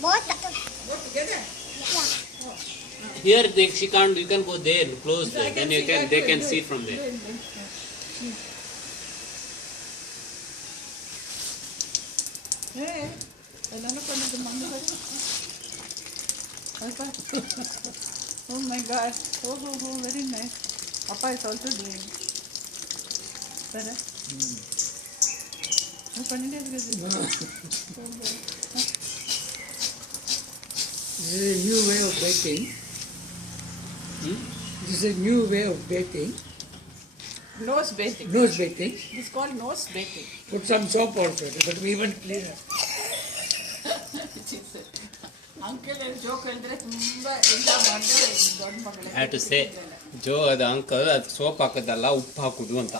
Both together? Yeah. Here she can't. You can go there, close there. Then they can see from there. Hey, oh my God! Oh, very nice. Papa is also doing. Sir, This is a new way of baking. This is a new way of baking. nose baking. Nose baking. It's called nose baking. Put some soap also, but even cleaner. Uncle and joke ಹೇಳಿದ್ರೆ ತುಂಬಾ ಎಲ್ಲ ಮಾಡಿದ್ರೆ ದೊಡ್ಡ ಮಗಳೇ. I had to say, Joe, the uncle, soap ಹಾಕದಲ್ಲ ಉಪ್ಪು ಹಾಕುದು ಅಂತ.